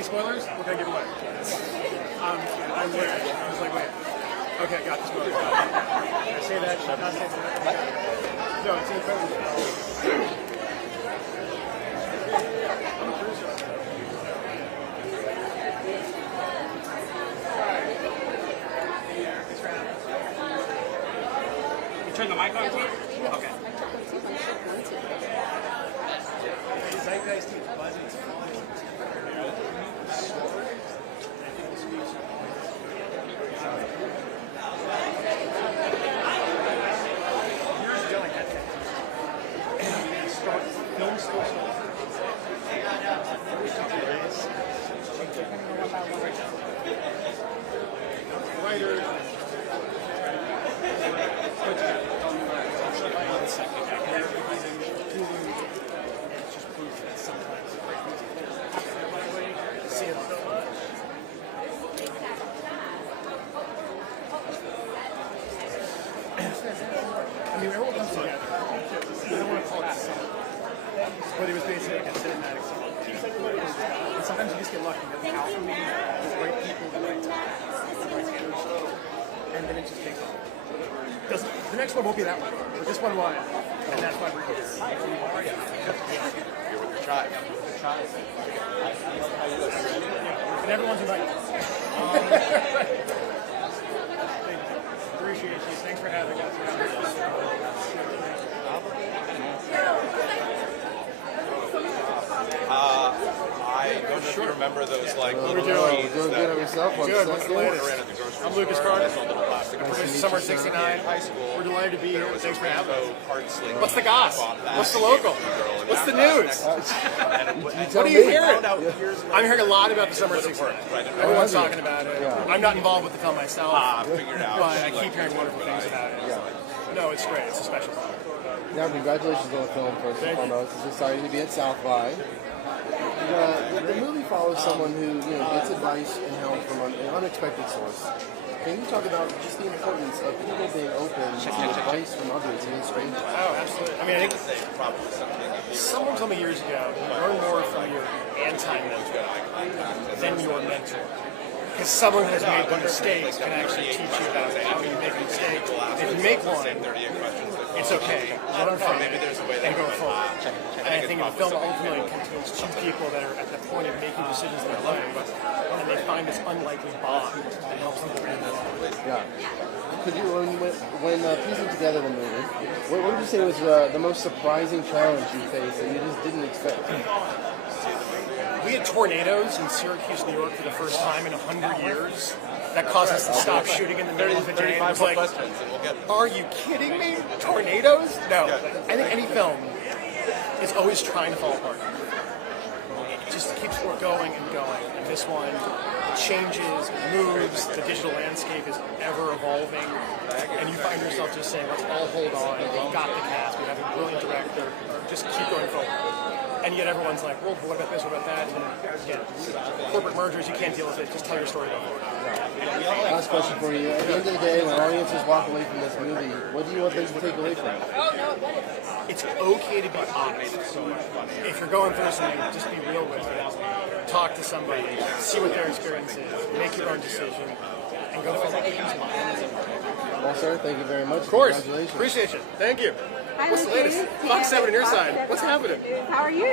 Any spoilers? What can I give away? I'm weird. I was like, wait. Okay, I got the spoilers. Can I say that? Should I not say that? No, it's incredible. You turn the mic on too? Okay. Zeitgeist is buzzing. It's I mean, everyone comes together. I don't want to call it song, but it was basically like a cinematic song. Keeps everybody in town. And sometimes you just get lucky. You have alchemy, the right people, the right time, the right energy, and then it just takes off. The next one won't be that one, but this one will. And that's why we're here. You're with the tribe. And everyone's invited. Appreciate you. Thanks for having us. I don't know if you remember those like little Doing trees good at yourself. Good. What's the latest? I'm Lucas Carter. I Produced Summer '69. high school. We're delighted to be here. Thanks for having us. Parts What's the goss? What's the local? What's the news? What are you hearing? I'm hearing a lot about the Summer '69. Everyone's talking about it. I'm not involved with the film myself, but I keep hearing wonderful things about it. No, it's great. It's a special film. Now, congratulations on the film, first and foremost. It's exciting to be at South by. The movie follows someone who gets advice and help from an unexpected source. Can you talk about just the importance of people being open to advice from others and strangers? Oh, absolutely. I mean, I think someone told me years ago, you learn more from your anti-mentor than your mentor. Because someone who has made one mistake can actually teach you about how you make a mistake. If you make one, it's okay. Learn from it and go forward. And I think the film ultimately contains two people that are at the point of making decisions in their life, and they find this unlikely bond that helps them bring them forward. Yeah. Could you, when piecing together the movie, what would you say was the most surprising challenge you faced that you just didn't expect? We had tornadoes in Syracuse, New York for the first time in 100 years. That caused us to stop shooting in the middle of the day. It was like, are you kidding me? Tornadoes? No. I think any film is always trying to fall apart. It just keeps going and going. And this one, it changes, it moves, the digital landscape is ever evolving. And you find yourself just saying, let's all hold on. We've got the cast. We have a brilliant director. Just keep going forward. And yet everyone's like, well, what about this, what about that? And again, corporate mergers, you can't deal with it. Just tell your story about it. Last question for you. At the end of the day, when audiences walk away from this movie, what do you want them to take away from it? It's okay to be honest. If you're going through something, just be real with it. Talk to somebody, see what their experience is, make your own decision, and go forward. Well, sir, thank you very much. Of course. Congratulations. Appreciate you. Thank you. Hi, What's the latest? Fox 7 on your side. What's happening? How are you?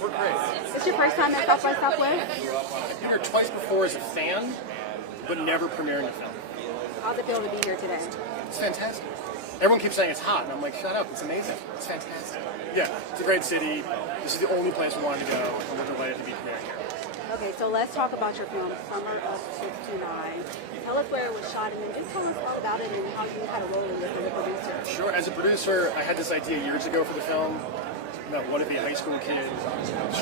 We're great. It's your first time at South by Southwest? I've been here twice before as a fan, but never premiering a film. How's it feel to be here today? It's fantastic. Everyone keeps saying it's hot, and I'm like, shut up, it's amazing. It's fantastic. Yeah, it's a great city. This is the only place we wanted to go, and we're delighted to be premiering here. Okay, so let's talk about your film, Summer of '69. Tell us where it was shot, and then just tell us all about it and how you had a role in it as a producer. Sure, as a producer, I had this idea years ago for the film. About one of the high school kids.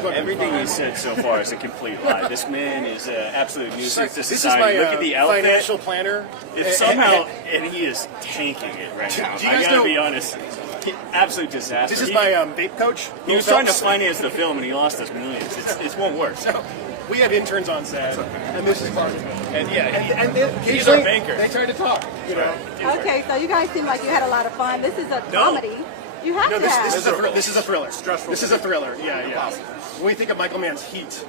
Everything you said so far is a complete lie. This man is an absolute nuisance to This is society. my Look at the elephant. financial planner. If somehow, and he is tanking it right now. do you I guys gotta know- be honest. Absolute disaster. This is my vape coach. He was trying to finance the film and he lost us millions. It won't work. So, we have interns on set, and this is part of it. And yeah, And he's our banker. They try to talk, you know. Okay, so you guys seem like you had a lot of fun. This is a comedy. You have No, to this have. is a thriller. This is a thriller. Stressful. This is a thriller. Yeah. When we think of Michael Mann's Heat,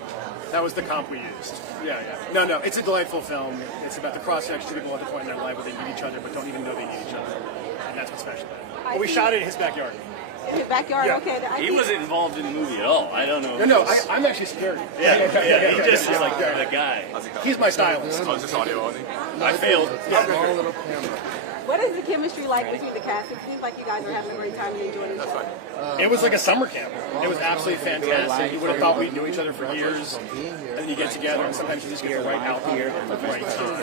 That was the comp we used. Yeah. No, it's a delightful film. It's about the cross-section of people at the point in their life where they need each other but don't even know they need each other. And that's what's special. But we shot it in his backyard. In his backyard, Yeah. okay. He wasn't involved in the movie at all. I don't know. No, I'm actually security. Yeah, he just is like the guy. He's my stylist. Oh, is this audio only? I failed. Small little camera. What is the chemistry like between the cast? It seems like you guys are having a great time and enjoying each other. It was like a summer camp. It was absolutely fantastic. You would have thought we knew each other for years. And then you get together and sometimes you just get the right alcohol at the right time.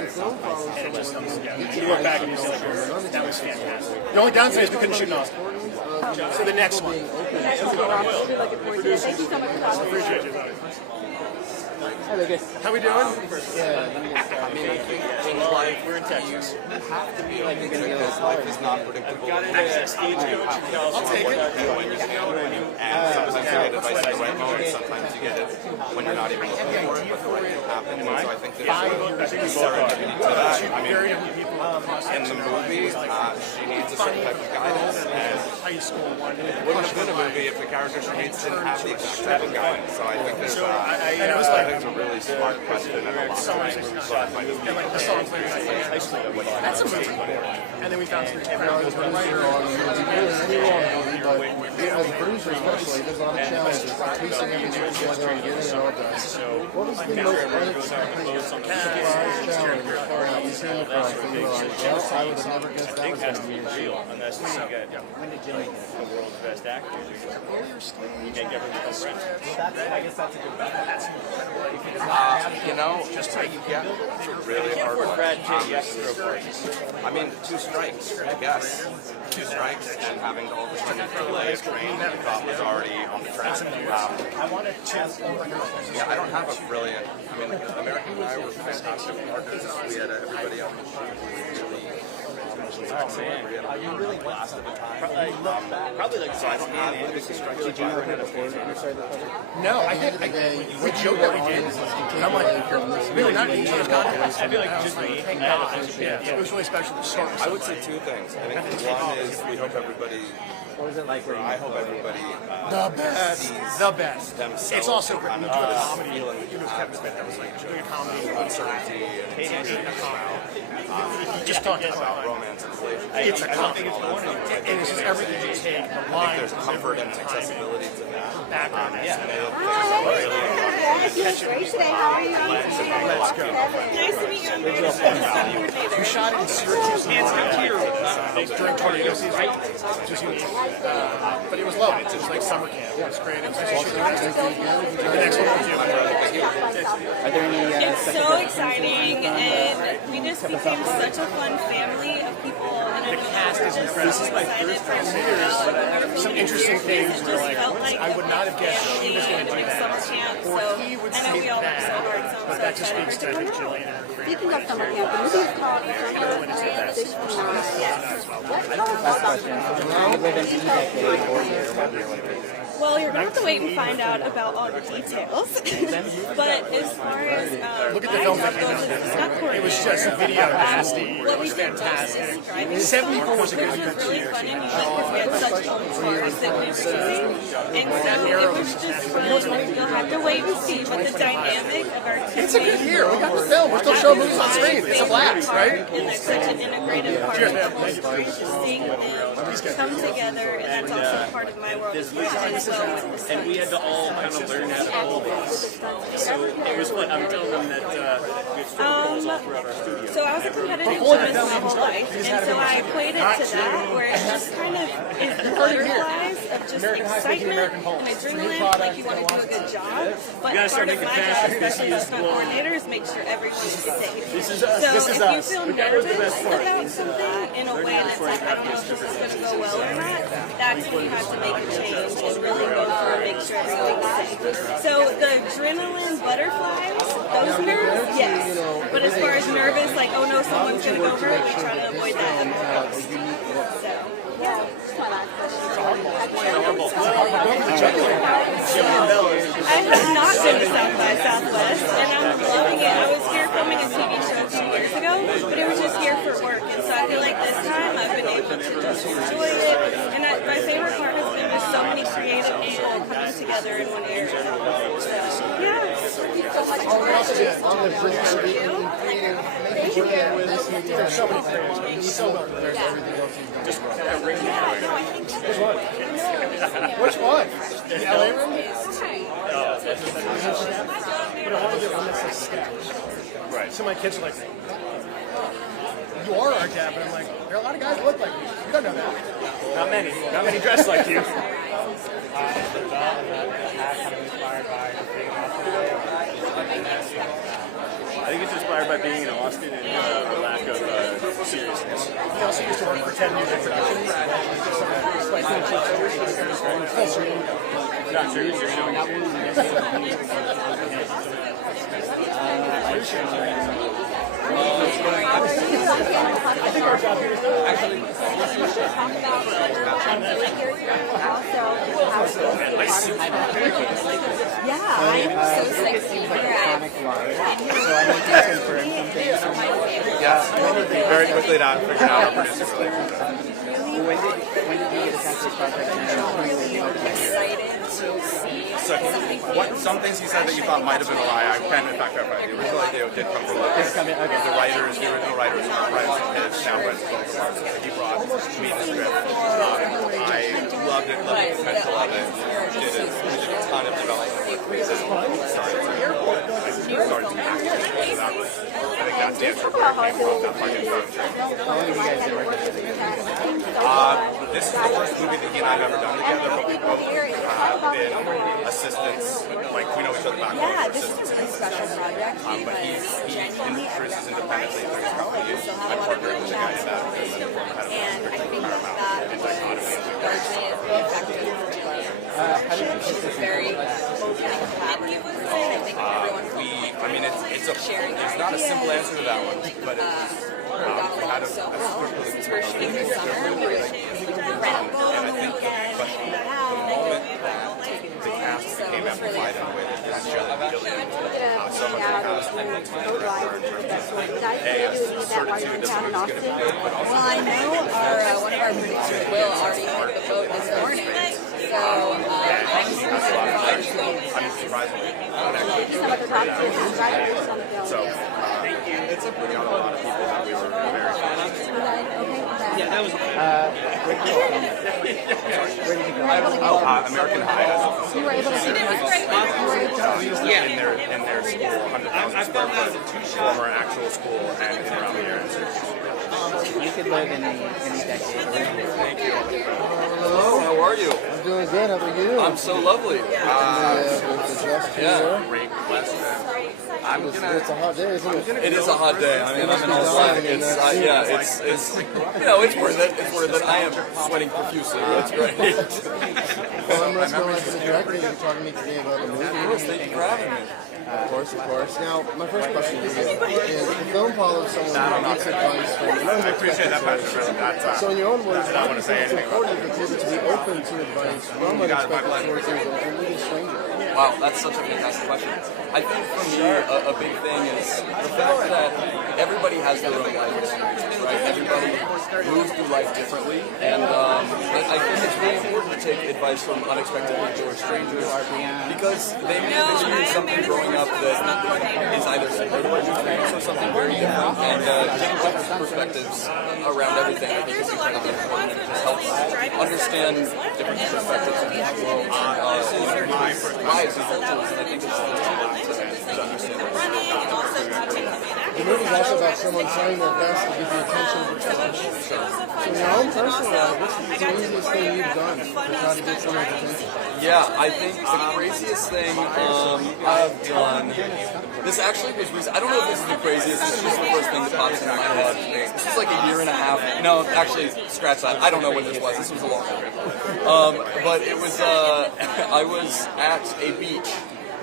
And it just comes together. You look back and you say, like, that was fantastic. The only downside is we couldn't shoot in Austin. So the next one. That's what I'm really looking forward to. Thank you so much for talking. Appreciate you. How we doing? I mean, I think in life, we're in Texas. You have to be open because life is not predictable. I'll take it. And sometimes you get advice at the right moment, sometimes you get it when you're not even looking for it, but the right thing happens. And so I think there's serendipity to that. I mean, in the movie, she needs a certain type of guidance, and it wouldn't have been a movie if the character she hates didn't have the exact type of guidance. So I think there's I think it's a really smart question and a lot of time. And like the songs later, that's a movie. And then we found some As a writer, as a producer especially, there's a lot of challenges. Piecing everything together and getting it all done. What was the most unexpected surprise challenge you came across that you were like, well, I would have never guessed that was going to be a deal? Unless you get the world's best actors, you can't get rid of friends. I guess that's a good bet. You know, just how you get it's a really hard one. I mean, 2 strikes, I guess. 2 strikes and having to overturn the delay of train that I thought was already on the track. Yeah, I don't have a brilliant. I mean, American and I were fantastic partners. We had everybody on the shoot. You really blast of a time. Probably like So I don't have the biggest strike. Did you know how to play it? No, I think we joked that we did. And I'm like, really not each other's contest. I feel like just me. Yeah, it was really special to start. I would say 2 things. I think one is we hope everybody. What was it like? I hope everybody The best. The best. themselves. It's also great. We do a comedy. Feeling That was like doing a comedy. uncertainty and Just talking about romance and relationships. It's a comedy. And it's just everything you take. The line. There's comfort and accessibility to that. Background. It's great today. How are you? Let's go. Nice to meet you. I'm the coordinator. We shot it in Syracuse during tornado season. Just unique. But it was lovely. It was like summer camp. It was great. It was nice to shoot the next one we'll do. Are there any It's so exciting, and we just became such a fun family of people. And The cast is incredible. This is my first film. Some interesting things were like, I would not have guessed she was going to do that. Or he would say that. But that just speaks to, I think, Jillian and her creative. Speaking of summer camp, the movie is called Humorous. 69. Let's talk about the Well, you're going to have to wait and find out about all the details. But as far as Look at the film that came out. It was just a video nasty. It was fantastic. 74 was a good year too. really fun and unique because we had such tours that we were using. And so it was just fun. You'll have to wait and see, but the dynamic of our two It's a good year. We got the film. We're still showing movies on screen. It's a blast, right? And they're such an integrated part Cheers, of man. the Thank you. story to seeing them come together, and that's also part of my world as well with the And we had to all kind of learn how to hold this. So it was fun. I'm telling them that good storytelling all throughout our studio. So I was a competitive gymnast my whole life, and so I played it to that, where it just kind of is the butterflies of just excitement and adrenaline, like you want to do a good job. But part of my job, especially as stunt coordinator, is make sure everybody's safe. This is us. So This is if you us. feel nervous about something in a way that's like, I don't know if this is going to go well or not, that's when you have to make a change and really go for it, make sure everything's safe. So the adrenaline butterflies, those nerves, yes. But as far as nervous, like, oh no, someone's going to go hurt, we try to avoid that. So, yeah. I have not been to South by Southwest, and I'm loving it. I was here filming a TV show 2 years ago, but it was just here for work, and so I feel like this time I've been able to just enjoy it. And my favorite part has been just so many creative people coming together in one area. So, yeah. what else is it? On the creative, making sure that There's so many creators. So well. there's everything else he's done. Just which one? Which one? The LA room? But I want to get one that says sketch. Right. So my kids are like, you are our dad, but I'm like, there are a lot of guys that look like you. You don't know that. Not many. Not many dressed like you. I think it's inspired by being in Austin and the lack of seriousness. He also used to work for 10 Music Productions. Not sure you're showing I think our job here is done. Actually, Yeah, I'm so sexy. Yeah, very quickly to figure out our producer relationship. When did you get a sense of this project? So some things he said that you thought might have been a lie, I can in fact verify. The original idea did come from Lucas. The original writers, his sound friends, he brought me the script. I loved it, the potential of it. We did a ton of development work with it. Started to act. I think that dance report came from that fucking phone training. How long have you guys been working together? This is the first movie that he and I have ever done together, but we both have been assistants. Like, we know each other back Yeah, home. this is a really special project But he produces independently through his company. I partnered with a guy in that because I'm and I think that largely is really effective for Jillian. She's a very collaborative person. I think everyone it's not a simple answer to that one, but we had a since we're shooting this summer, we were incredible on the weekend, hanging out, the cast became amplified in a way that didn't show that Jillian. Some of the cast went to the director in terms of, hey, a certitude that the movie's going to be good, but also... well, I know one of our producers, Will, already took the boat this morning. So, I'm surprisingly, so we got a lot of people that we were very American High. You were able to see it. In their school, 100,000 square foot, former actual school, and around the area. You could live in any decade. Thank you. Hello, how are you? I'm doing good. How about you? I'm so lovely. Yeah. Great question. It's a hot day, isn't it? It is a hot day. I mean, I'm in Austin. It's it's worth it. It's worth it. I am sweating profusely. It's great. Well, I'm Russ Miller, the director. You're talking to me today about the movie. Thank you for having me. Of course. Now, my first question is the film follows someone who gets advice from I appreciate that passion. So in your own words, I don't want to say it's anything about important for kids to be open to advice from unexpected sources and even strangers. Wow, that's such a fantastic question. I think for me, a big thing is the fact that everybody has their own life experience, right? Everybody moves through life differently, and I think it's really important to take advice from unexpected people or strangers because they may have experienced something growing up that is either similar to what you experience or something very different, and taking different perspectives around everything I think is incredibly important. It just helps understand different perspectives of the world, lives and cultures, and I think it's important to understand that. The movie's also about someone trying their best to get the attention of the judge. So in your own personal life, what's the craziest thing you've done to try to get someone's attention? Yeah, I think the craziest thing I've done. This actually was recent. I don't know if this is the craziest. This is just the first thing that pops into my head. This was like a year and a half. No, actually, scratch that. I don't know when this was. This was a long time ago. But it was. I was at a beach.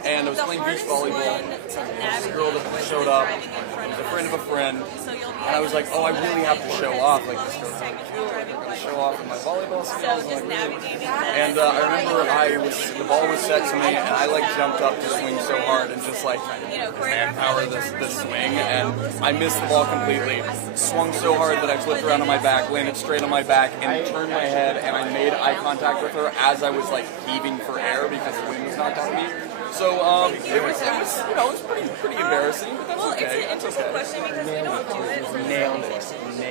And I was playing beach volleyball. This girl that showed up, a friend of a friend, and I was like, oh, I really have to show off. Like, this girl's going to show off with my volleyball skills. And I remember the ball was set to me, and I like jumped up to swing so hard and just like manpower this swing, and I missed the ball completely. Swung so hard that I flipped around on my back, landed straight on my back, and turned my head, and I made eye contact with her as I was like heaving for air because the wind was knocked out of me. So it was was, you know, it was pretty embarrassing, but that's Well, okay. it's an That's interesting okay. question because we don't do it for nailed it.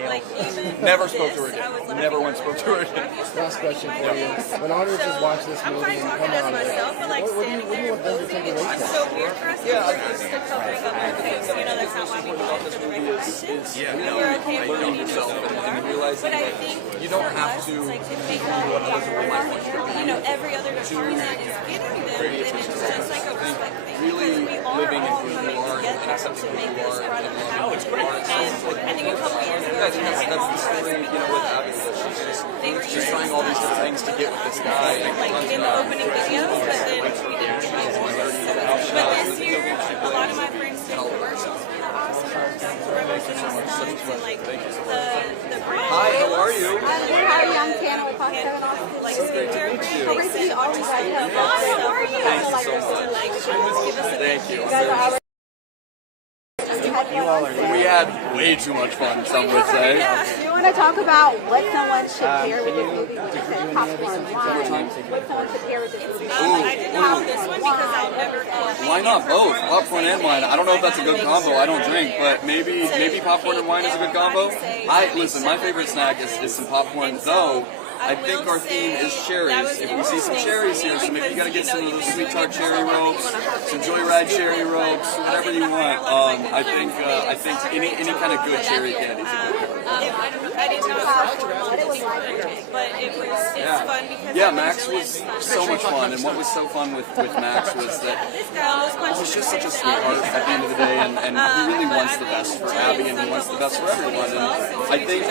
Like even Never spoke to her this, I was again. laughing Never at once spoke to her again. Last question for you. When audiences watch this I'm movie trying to and come organize out of it, myself, but like what do standing you there want them to take away it's from so it? weird for us Yeah, because we're just covering up our face. You know, that's not why we did it for the recognition. We're okay with Learning it, yourself and realizing but I that think you don't for have us, to it's like if they come here, you know, every other department is getting them, then it's just like a respect thing. really Because we are living all in who you coming are and together accepting to who make you this are. product happen. And I think a couple years ago, Yeah, I think that's the story, you know, with Abby, that she's trying all these different things to get with this guy. like in the opening videos, but then we didn't try to. But this year, a lot of my friends did commercials for the Oscars, stunts, and like the Hi, how are you? How are you? I'm Tana with Fox 7 Austin. like skincare How brands. recently always like How are you? Thank you so To much. like give us a Thank you. you guys are already We had way too much fun, some would say. Do you want to talk about what someone should pair with this movie? Would you say popcorn? Why? What someone should pair with this movie? I didn't have this one because I'll never Why not both? Popcorn and wine. I don't know if that's a good combo. I don't drink, but maybe popcorn and wine is a good combo. Listen, my favorite snack is some popcorn, though. I think our theme is cherries. If we see some cherries here, so maybe you gotta get some of those sweet tart cherry ropes, some joyride cherry ropes, whatever you want. I think any kind of good cherry candy is a good one. I didn't know what it was like, but it's fun because Yeah, Max was so much fun, and what was so fun with Max was that he was just such a sweetheart at the end of the day, and he really wants the best for Abby, and he wants the best for everyone. And I think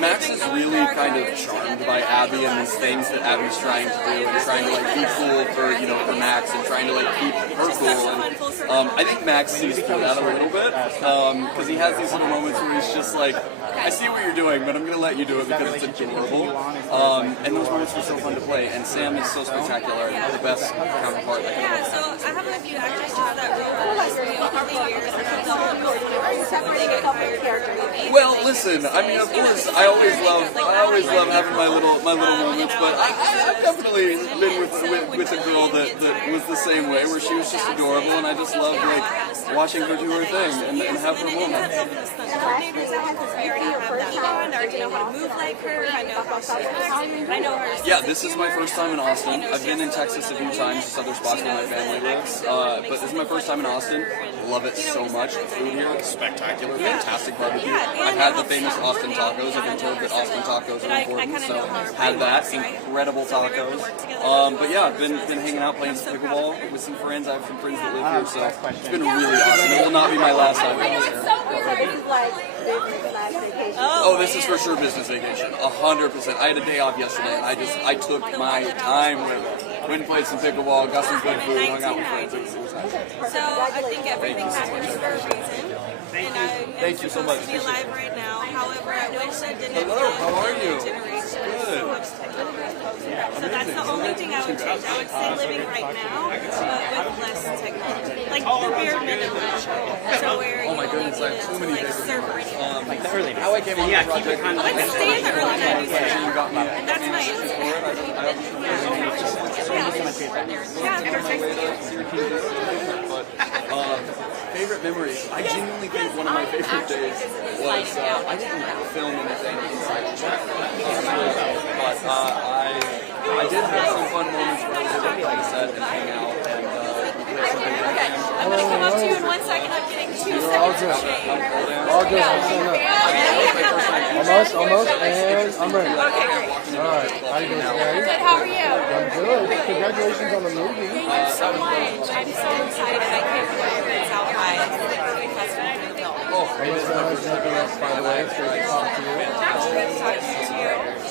Max is really kind of charmed by Abby and these things that Abby's trying to do, and trying to like be cool for for Max, and trying to like keep her cool. And I think Max sees through that a little bit because he has these little moments where he's just like, I see what you're doing, but I'm gonna let you do it because it's adorable. And those moments were so fun to play. And Sam is so spectacular, and the best counterpart. Yeah, so I have a few actresses that wrote last couple years, and I've done whenever they get hired. Well, listen. I mean, of course, I always love having my little moments, but I've definitely been with a girl that was the same way, where she was just adorable, and I just loved like watching her do her thing and have her moment. I already know how to move like her. I know how she acts. I know her. Yeah, this is my first time in Austin. I've been in Texas a few times, just other spots where my family lives. But this is my first time in Austin. Love it so much. The food here is spectacular, fantastic barbecue. I've had the famous Austin tacos. I've been told that Austin tacos are important, so had that. Incredible tacos. But yeah, I've been hanging out playing some pickleball with some friends. I have some friends that live here, so it's been really awesome. It will not be my last time here. Oh, this is for sure business vacation, 100%. I had a day off yesterday, and I took my time with it. Went and played some pickleball, got some good food, hung out with friends. It was nice. So I think everything happens for a reason. And I am supposed to be alive right now. However, I wish I didn't Hello, how are you? generation Good. so much technology. So that's the only thing I would change. I would say living right now, but with less technology. Like the bare minimum. So where Oh my goodness, I have so many like favorite server anything. Like the early How I came on the project. Let's stay in the early 90s for now. You got me. And that's my Favorite memories. I genuinely think one of my favorite days was I didn't film anything inside the chat, but I did have some fun moments where I was able to play the set and hang out and we played something. Okay, I'm going to come up to you in 1 second. I'm getting 2 seconds of shade. All good. I'm stand up. Almost, and I'm ready. All right. How you doing, Gary? Good, how are you? I'm good. Congratulations on the movie. Thank you so much. I'm so excited. I can't believe it's out high. It's the movie festival. Hey, Miss Bell, nothing else, by the way. It's great to talk to you.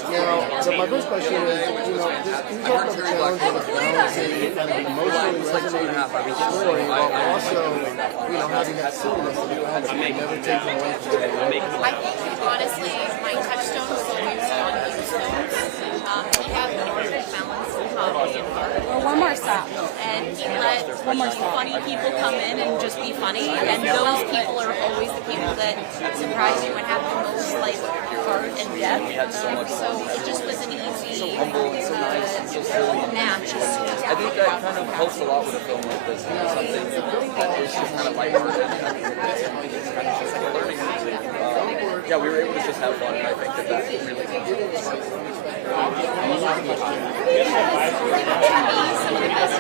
Now, my first question is, just can you talk about the challenge of balancing kind of emotionally resonating story while also, having that silliness of the element, never taking away from it. I think, honestly, my touchstone was always on these stones. We have the perfect balance of comedy and heart. Well, one more stop. And he let funny people come in and just be funny. And those people are always the people that surprise you and have the most, like, heart and depth. We had so much fun. it just was an easy so humble and so nice and so silly. match. I think that kind of helps a lot with a film like this. You know, something that is just kind of lighthearted. It's kind of just like a learning music. Yeah, we were able to just have fun, and I think that really comes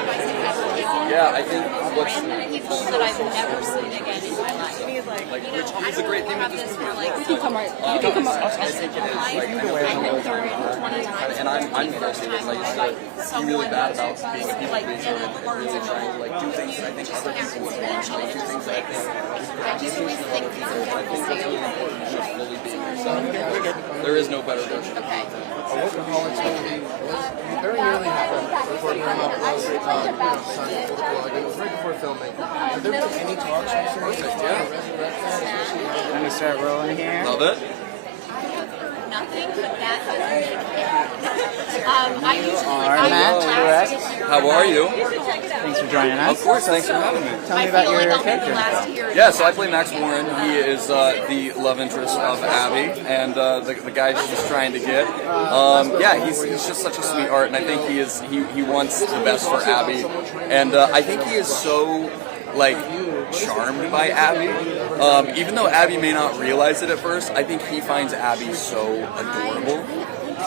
Yeah, I think what's people that I've never seen again in my life. like, which is a great thing with this movie. You can come right. You can come up. I think it is. Like, I know I've been through it 20 times. and I'm guilty of like be really bad about being a people pleaser and really trying to like do things that I think other people would want, do things that I think I just always think I think it's really important to just fully being yourself. There is no better version. okay. Workaholics movie was very nearly happened before Paramount was signed political agreement. It was right before filming. Have there been any talks recently? Yeah. Let me start rolling here. Love it. Nothing but that doesn't make it. I usually Are Matt, correct? How are you? Thanks for joining us. Of course, thanks for having me. Tell me I about feel your like I'll be the character. last year. Yeah, so I play Max Warren. He is the love interest of Abby and the guy she's trying to get. Yeah, he's just such a sweetheart, and I think he wants the best for Abby. And I think he is so like charmed by Abby. Even though Abby may not realize it at first, I think he finds Abby so adorable.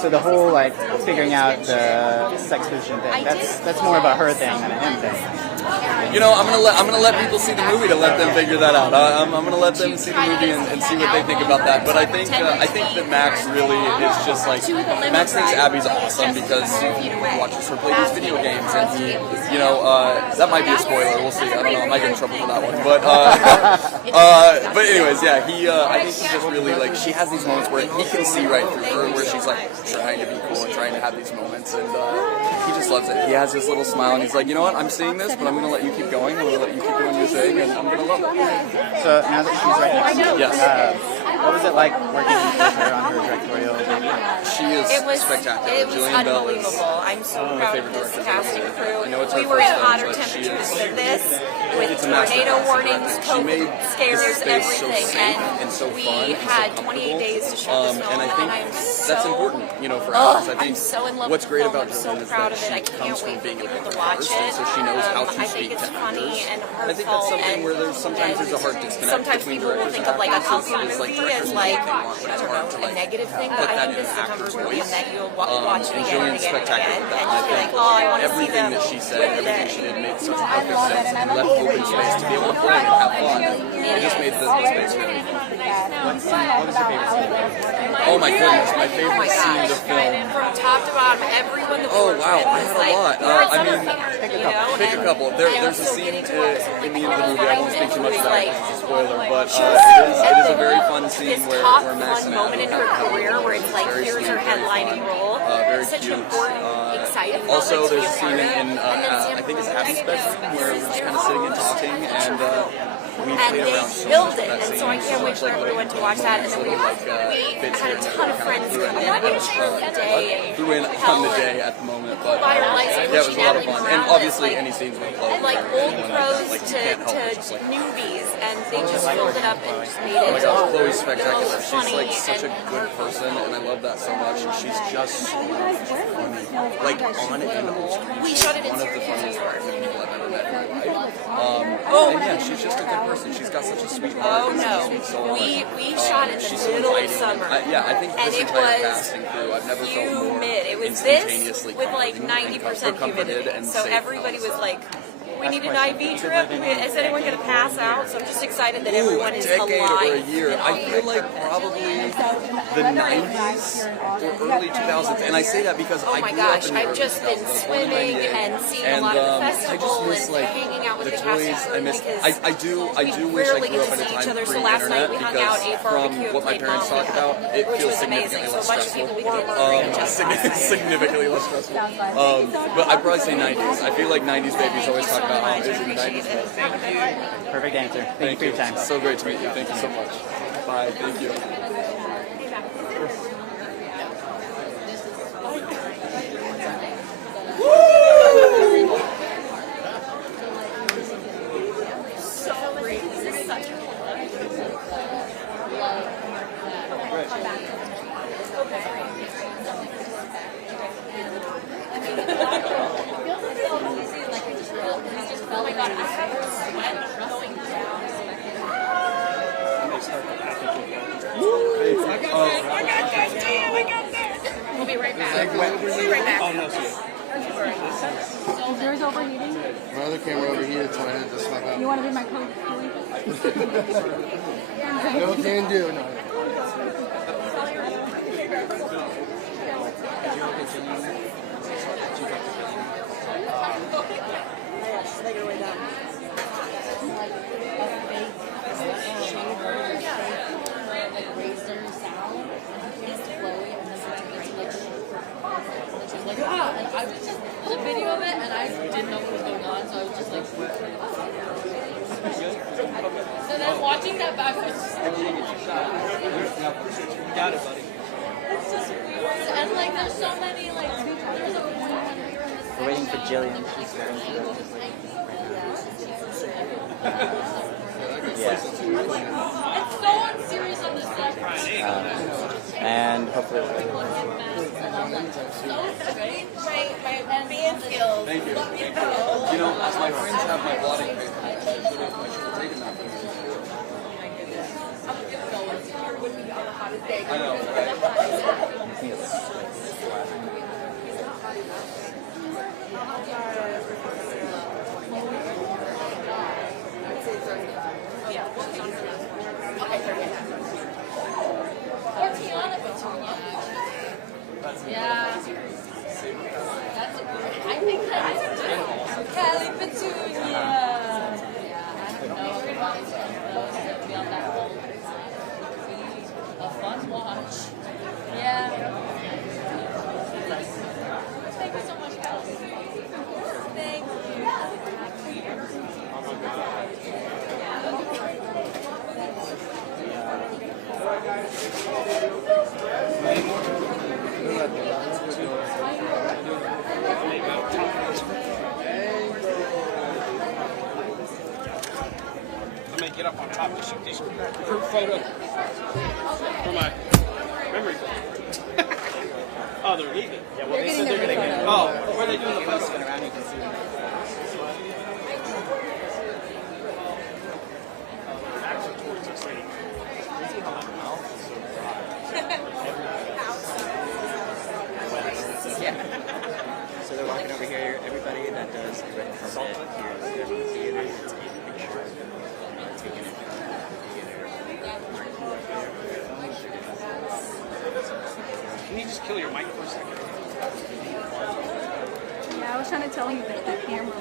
So the whole like figuring out the sex position thing, that's more about her thing than a him thing. You know, I'm gonna let people see the movie to let them figure that out. I'm gonna let them see the movie and see what they think about that. But I think that Max really is just like Max thinks Abby's awesome because he watches her play these video games, and he, you know, that might be a spoiler. We'll see. I don't know. I might get in trouble for that one. But anyways, yeah. I think he just really like she has these moments where he can see right through her, where she's like trying to be cool and trying to have these moments, and he just loves it. He has this little smile, and he's like, you know what? I'm seeing this, but I'm going to let you keep going. I'm going to let you keep doing your thing, and I'm going to love it. So now that she's right next to you, Yes. what was it like working with her on her directorial debut? She is spectacular. It was Jillian Bell is unbelievable. I'm so proud of favorite this directors casting ever. crew. I know it's her We were first in film, hotter but she temperatures is- than this, with It's a masterclass. tornado warnings, She COVID made scares, the space so everything, safe and so we fun and so had comfortable. 28 days to shoot this film, And I think I'm that's so important, you know, for us. I I'm think so in love what's with the great film. about I'm so Jillian is proud that of it. I she can't comes wait from for being a people to theater watch person, it. so she knows how to I think speak it's to funny actors. and I think that's heartfelt, something and where there's sometimes there's a hard disconnect sometimes between people will directors think and of like a actors. comedy It's like movie directors as want like, what they want, but I it's don't hard know, to a like negative thing, put but I that think in this an is a actor's comfort movie voice. that you'll watch it And again and Jillian's again and spectacular again, with that. and I you'll be think like, oh, I want to see everything them that she said, with everything it. she did made such perfect sense, and left open space to be able to play and have fun. It just made the space really fun. Oh my goodness, my favorite scene of the film. From top to bottom, everyone that we Oh worked wow, with I was had like, a lot. we're at I summer mean, camp, you know, pick a and couple. I'm There's a still scene getting to watch some in the like end of the movie. I won't speak too much about it. like, It's a spoiler, but just it is a very fun scene this where top Max fun and moment in Abby her have career where it's like, very here's sweet, her very headlining fun, role. very Such cute. an important, exciting Also, moment to be there's a a part scene of. in I think it's Abby's bedroom where we're just kind of sitting and talking, and we And played they around so built much it, with that and scene. so I can't wait for everyone to watch that. And then we had a ton of friends come in on the day. Threw in on the day at the moment, but Byer Lights, yeah, it was a lot of Natalie fun. And Morales, obviously, like- any scenes with Chloe. Like old pros Like, you to can't help it, just like, newbies, and they just filled it up and just made oh my it gosh, Chloe's the spectacular. most She's funny like such a and good person, and I love that so much. And she's just so funny, like on and off screen. We shot it in One of the Syracuse, funniest New York. people I've ever met in my life. And yeah, she's just a good person. She's got such a sweet heart. Oh and such a no, sweet soul. we shot in She's the middle of inviting. summer. Yeah, I think And this it entire was casting crew, I've never felt more humid. It was this instantaneously with like comforting and 90% comforted humidity. and So safe. everybody was like, we need an IV drip. Is anyone going to pass out? So I'm just excited that everyone is decade alive. or a year. I feel like probably the 90s or early 2000s. And I say that because Oh I my grew up gosh, in the I've early just been 2000s, swimming 1998. and seeing a And lot of the I festival just miss and like hanging out with the the casting toys. I crew miss. because I do we wish I rarely grew get up to in a see each time other. So last night pre-internet we hung out, because ate barbecue, from what my played parents talk Mafia, about, it which feels was amazing. significantly So a less bunch of stressful. people warmer and just Significantly less stressful. But I'd probably say 90s. I feel like 90s babies always talk about how busy the 90s was. Perfect answer. Thank you for your time. So great to meet you. Thank you so much. Bye. Thank you. take the liberty. Be right back. Oh, no, see. Is yours overheating? My other camera overheated, so I had to swap out. You want to be my Chloe? No can do. No. Yes, make her way down. Yeah, and I was just there's a video of it, and I didn't know what was going on, so I was just like. So then watching that back was just. You got it, buddy. It's just weird, and like there's so many like there's a point here in this. We're waiting for Jillian. She's going to go. Yeah. It's so unserious on this set. And hopefully So great, my band skills. Thank you. You know, my friends have my blotting paper. I should have taken that. I know, Or Tiana Petunia. Yeah. That's a great. I think that's Callie Petunia. Yeah, I don't know. We're going to be on that whole. A fun watch. Yeah. Thank you so much, Callie. Thank you. I may get up on top to shoot this group photo for my memory card. Oh, they're leaving. Yeah, well, they said they're going to get. Oh, where are they doing the photo? Around, you can see them. Actually, towards us, lady. You see how my mouth is so dry? Yeah. So they're walking over here. Everybody that does a written permit here at the Paramount Theatre is taking a picture. Taking it from the theater. Can you just kill your mic for a second? Yeah, I was trying to tell you that the camera.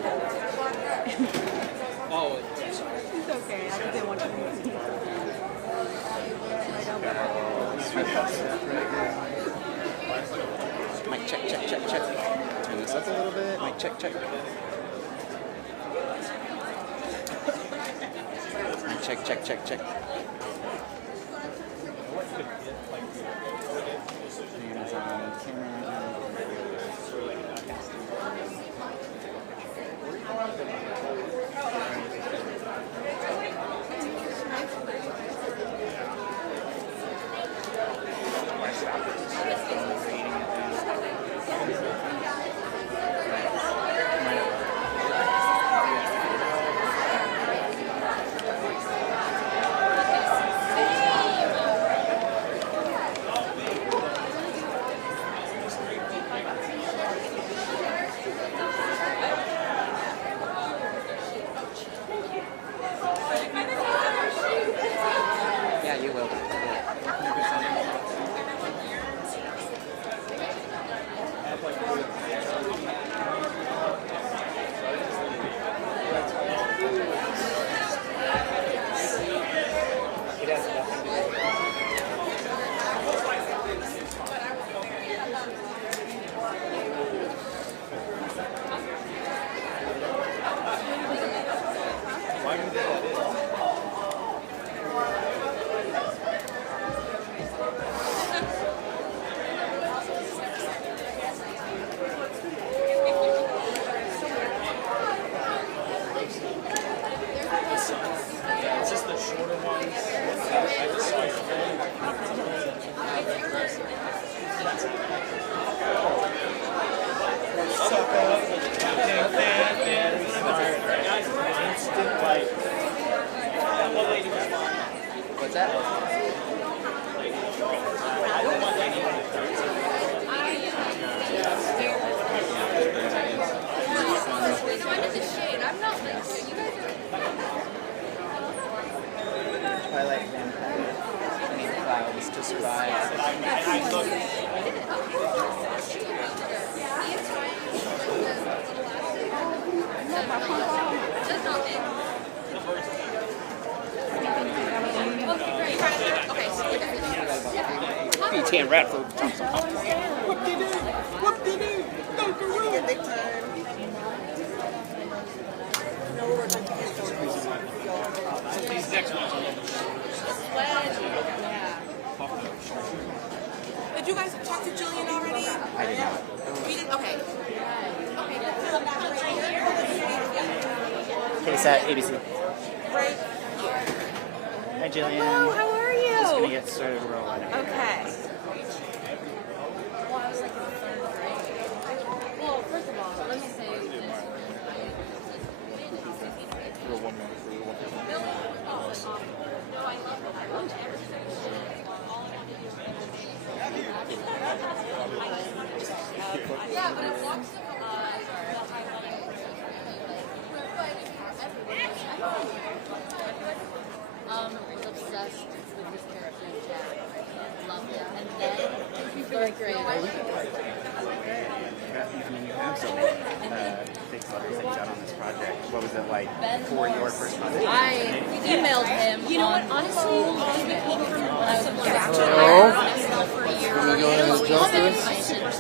Oh, I'm sorry. It's okay. I just didn't want you to see. Mic check, check, check, check. Turn this up a little bit. Mic check, check. Mic check, check, check, check. Hands on camera. Yeah, you will. Is this the shorter ones? I just saw your What's that? just to survive. Be Tan Radford. Whoop-de-doo. Whoop-de-doo. Dunkaroo. Big time. These next ones. Did you guys talk to Jillian already? I did not. You did? Okay. Case at ABC. Right. Hi, Jillian. Hello, how are you? Just gonna get started rolling. Okay. Well, first of all, let me say yeah, but it walks the was obsessed with this character, Jack. Loved it. And then third grade. I mean, you have some big celebrities that you got on this project. What was it like for your first project? I emailed him. You know what? Honestly, when I was in for a year. Can we go ahead and adjust this?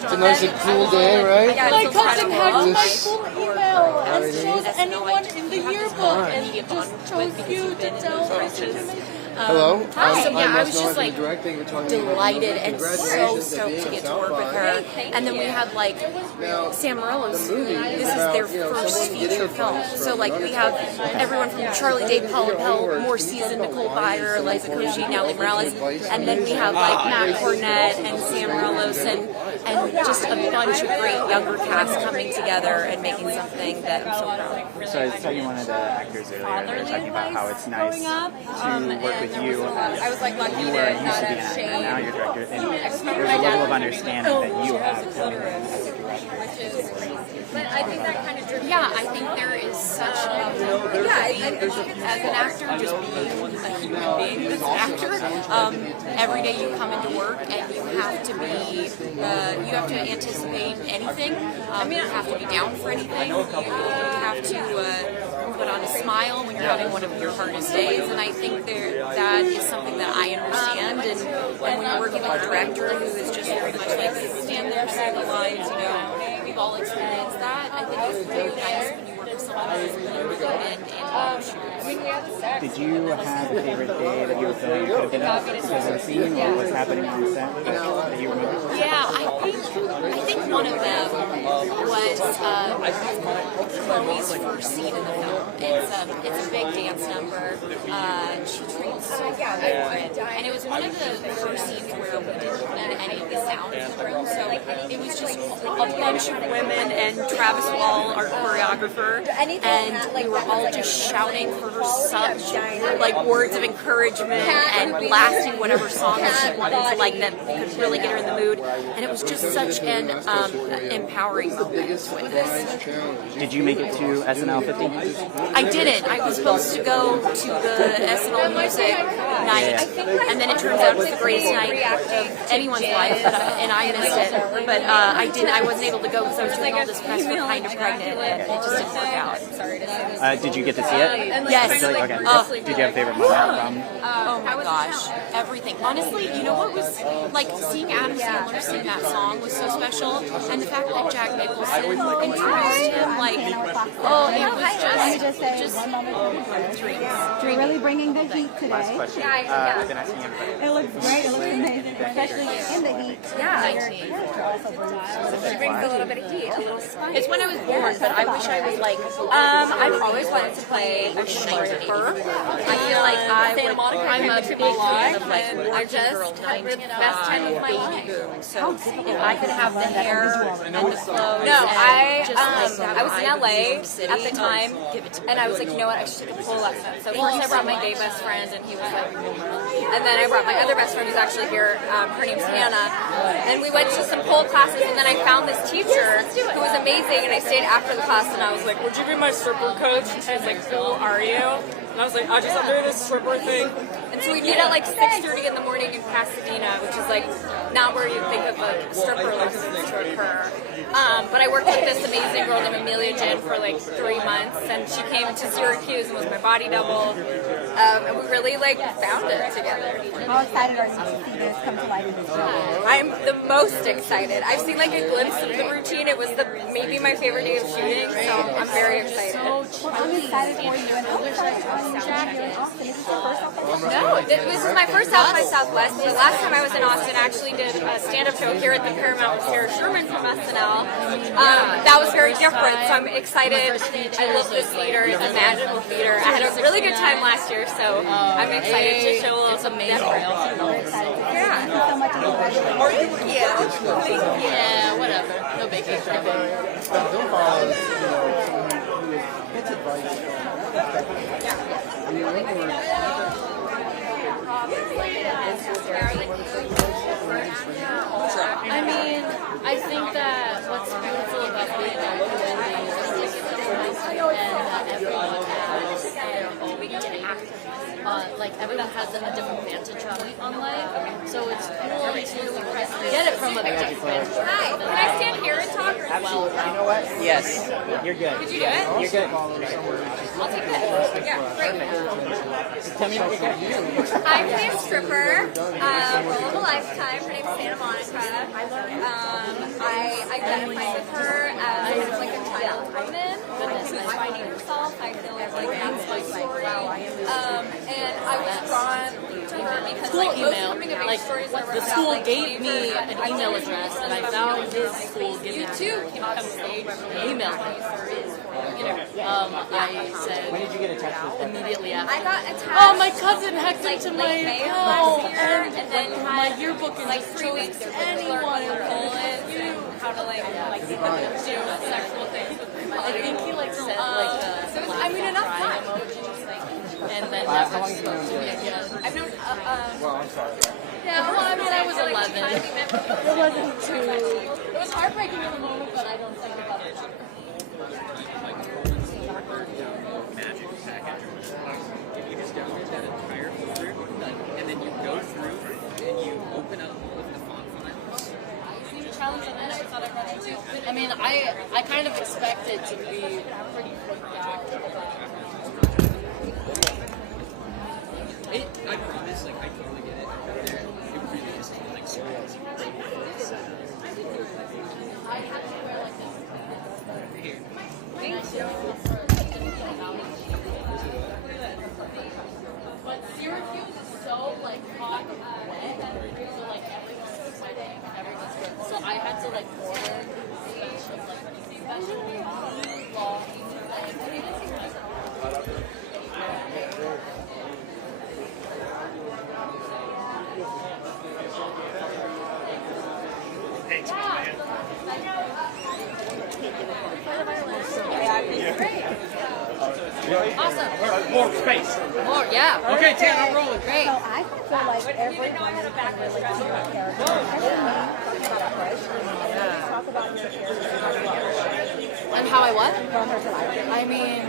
It's a nice and cool day, right? My cousin had my This- full email and chose anyone in the yearbook and just chose you to tell this information. Hello. Hi. I'm Yeah, I Russ was Noah just from like the directing. We're talking about delighted and so congratulations stoked being to get at to South work with by. her. And then we had like Now, Sam Morelos. the movie This is is about, their you know, first someone getting feature advice film. from So like we have everyone from Charlie Day, Paula Pell, more seasoned Nicole Byer, Liza Koshy, now Morales, and then we have like Matt Cornett and Sam Morelos and just a bunch of great younger cast coming together and making something that I'm so proud of. So I was talking to one of the actors earlier. They were talking about how it's nice to work with you. I was like lucky You to were used not to being an have actor, shame. now you're a director, and there's a level of understanding that you have as a director. But I think that kind of driven. Yeah, I think there is such a as an actor, just being a human being as an actor. Every day you come into work and you have to be, you have to anticipate anything. You have to be down for anything. You have to put on a smile when you're having one of your hardest days. And I think that is something that I understand. And when you're working with a director who is just very much like stand there, say the lines, you know, we've all experienced that. I think it's really nice when you work with someone who's committed and shoes. Did you have a favorite day that you were filming? Could have been because of the scene or what's happening on the set that you remember? Yeah, I think one of them was Chloe's first scene in the film. It's a big dance number. She trains so hard for it, and it was one of the first scenes where we didn't need any of the sound in the room. So it was just a bunch of women and Travis Wall, our choreographer, and we were all just shouting for her such like words of encouragement and blasting whatever song that she wanted to like that could really get her in the mood. And it was just such an empowering moment to witness. Did you make it to SNL 50? I didn't. I was supposed to go to the SNL Music night, and then it turns out it was the greatest night of anyone's life, and I missed it. But I didn't. I wasn't able to go because I was doing all this press for Kind of Pregnant, and it just didn't work out. Did you get to see it? Yes. Okay. Did you have a favorite moment from? Oh my gosh, everything. Honestly, you know what was like seeing Adam Sandler sing that song was so special, and the fact that Jack Nicholson introduced him, like, oh, it was just dreams. Really bringing the heat today. Last question. We've been asking everybody. It looks great. It looks amazing, especially in the heat. She brings a little bit of heat, a little spice. It's when I was born, but I wish I was like, I've always wanted to play a chauffeur. I feel like I'm a big fan of like working girl 95 baby boom. So if I could have the hair and the clothes, No, I was in LA at the time, and I was like, you know what, I should take a full lesson. So first I brought my gay best friend, and he was like, and then I brought my other best friend who's actually here. Her name's Hannah, and we went to some pole classes, and then I found this teacher who was amazing, and I stayed after the class, and I was like, would you be my stripper coach? And she was like, who are you? And I was like, like, I just under this stripper thing. And so we meet at like 6:30 in the morning in Pasadena, which is like not where you think of like stripper lessons to occur. But I worked with this amazing girl named Amelia Jen for like 3 months, and she came to Syracuse and was my body double. And we really like found it together. How excited are you to see this come to life in the show? I'm the most excited. I've seen like a glimpse of the routine. It was maybe my favorite day of shooting, so I'm very excited. I'm excited for you. And I'm excited Jack, you're in Austin. Is this your first South? No, this is my first South by Southwest. The last time I was in Austin, I actually did a stand-up show here at the Paramount with Sarah Sherman from SNL. That was very different, so I'm excited. I love this theater. It's a magical theater. I had a really good time last year, so I'm excited to show a little something different. Yeah. Thank you so much. Thank you. Yeah, whatever. No biggie. The film follows, someone who gets advice from, in your own words, I mean, I think that what's beautiful about being a woman is that everyone has like everyone has a different vantage point on life. So it's cool to get it from a different vantage point. Hi, can I stand here and talk? Absolutely. You know what? Yes. You're good. Did you do it? You're good. I'll take that. Yeah, great. Tell me what you're doing. I'm named Stripper, role of a lifetime. Her name's Santa Monica. I identify with her as like a child woman who's finding herself. I feel like that's my story. And I was drawn to her because like most coming of age stories are The school gave me an email address, and I found his school gave You me too can come stage. an email. I said, When did you get attached to this? immediately after. I got attached. Oh, my cousin hacked like into my late May of account, last year, and then my had yearbook is like just 3 weeks to learn what their goal is and how to like do sexual things with my I body. think he like sent like So it was, I mean, enough time. and then how long have you known Jillian? I've known. Well, I'm sorry. yeah, well, I mean, I was 11. It wasn't too. It was heartbreaking in the moment, but I don't think about it. Magic package. If you just download that entire folder, and then you go through and you open up with the font files. Challenge and I never thought I'd run into. I mean, I kind of expected to be pretty freaked out. I promise, like, I totally get it. It really is like so easy. I have to wear like this. Here. Thank you. But Syracuse is so like hot and wet, so like everyone's sweating, everyone's good. So I had to like order special long. Thanks, man. Awesome. More space. More, yeah. Okay, Tan, I'm rolling. Great. So I feel like every character. Talk about your character. And how I what? From her to life. I mean,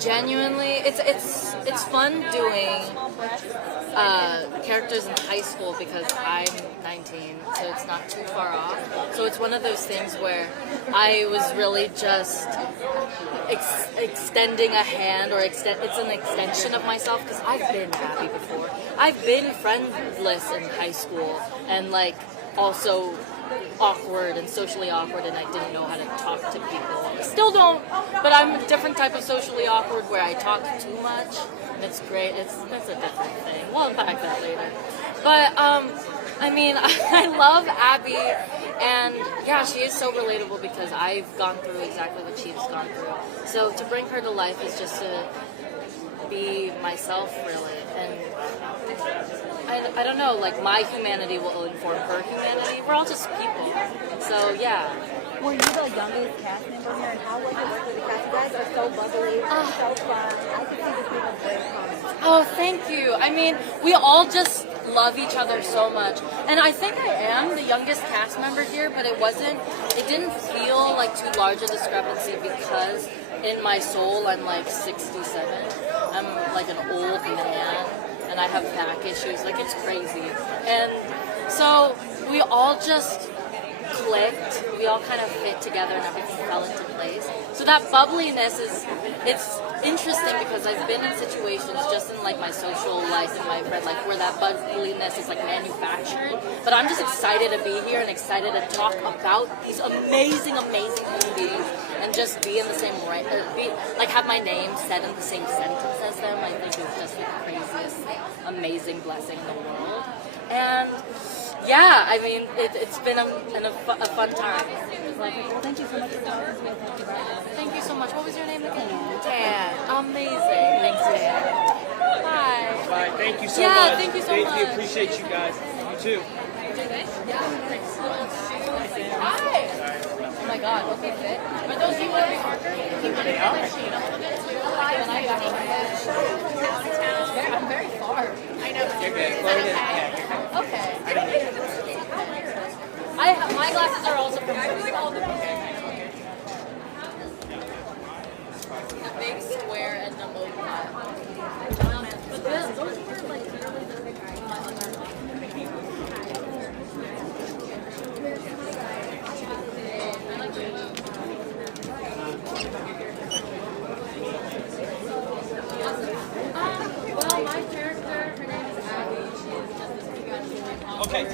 genuinely, it's fun doing characters in high school because I'm 19, so it's not too far off. So it's one of those things where I was really just extending a hand, or it's an extension of myself because I've been happy before. I've been friendless in high school and like also awkward and socially awkward, and I didn't know how to talk to people. Still don't, but I'm a different type of socially awkward where I talk too much, and it's great. That's a different thing. We'll unpack that later. But I mean, I love Abby, and yeah, she is so relatable because I've gone through exactly what she's gone through. So to bring her to life is just to be myself, really, and I don't know, like my humanity will inform her humanity. We're all just people. So yeah. Were you the youngest cast member here, and how was it working with the cast? You guys are so bubbly, so fun. I could see this being a great comment. Oh, thank you. I mean, we all just love each other so much. And I think I am the youngest cast member here, but it didn't feel like too large a discrepancy because in my soul I'm like 67. I'm like an old man, and I have back issues. Like, it's crazy. And so we all just clicked. We all kind of fit together, and everything fell into place. So that bubbliness it's interesting because I've been in situations just in like my social life and my friend life where that bubbliness is like manufactured. But I'm just excited to be here and excited to talk about these amazing, amazing movies and just be in the same like have my name said in the same sentence as them. I think it's just the craziest, amazing blessing in the world. And yeah, I mean, it's been a fun time. Well, thank you so much for talking to me. Thank you so much. What was your name again? Tan. Amazing. Thanks, Tan. Bye. Bye. Thank you so much. Yeah, thank you so much. We appreciate you guys. You too. Hi. Oh my God. Okay, fit. But those you want to be Parker? They are. I'm very far. I know. Okay. My glasses are also from the big square and the low flat. But those were like well, my character, her name is Abby. She is just this big. Okay.